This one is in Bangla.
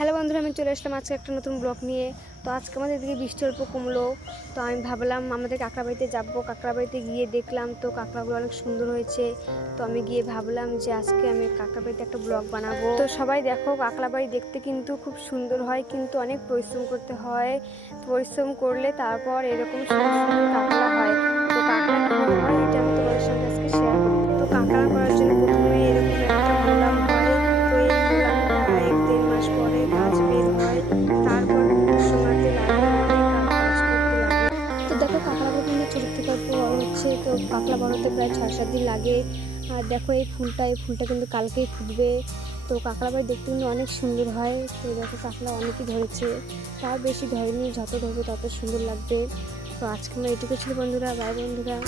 হ্যালো বন্ধুরা, আমি চলে আসলাম আজকে একটা নতুন ব্লগ নিয়ে। তো আজকে আমাদের এদিকে বৃষ্টি অল্প কমলো। তো আমি ভাবলাম আমাদের কাঁকড়া বাড়িতে যাবো। কাঁকড়া বাড়িতে গিয়ে দেখলাম তো কাঁকড়াগুলো অনেক সুন্দর হয়েছে। তো আমি গিয়ে ভাবলাম যে আজকে আমি কাঁকড়া বাড়িতে একটা ব্লগ বানাবো। তো সবাই দেখো, কাঁকড়া বাড়ি দেখতে কিন্তু খুব সুন্দর হয়, কিন্তু অনেক পরিশ্রম করতে হয়। পরিশ্রম করলে তারপর এরকম সুন্দর সুন্দর কাঁকড়া হয়। তো কাঁকড়া কীভাবে হয় এটা আমি তোমাদের সঙ্গে আজকে শেয়ার করবো। তো কাঁকড়া করার জন্য প্রথমে এরকম একটা মোলাম হয়। তো এই মোলামটা 1-1.5 মাস পরে গাছ বের হয়। তারপর শুকাতে লাগে, অনেক কাজ করতে লাগে। তো দেখো, কাঁকড়াগুলো কিন্তু ছোটোর থেকে অল্প বড় হচ্ছে। তো কাঁকড়া বড় হতে প্রায় 6-7 দিন লাগে। আর দেখো এই ফুলটা কিন্তু কালকেই ফুটবে। তো কাঁকড়া বাড়ি দেখতে কিন্তু অনেক সুন্দর হয়। তো দেখো কাঁকড়া অনেকই ধরেছে, তাও বেশি ধরেনি, যত ধরবে তত সুন্দর লাগবে। তো আজকে আমরা এটুকু ছিল বন্ধুরা, বাই বন্ধুরা।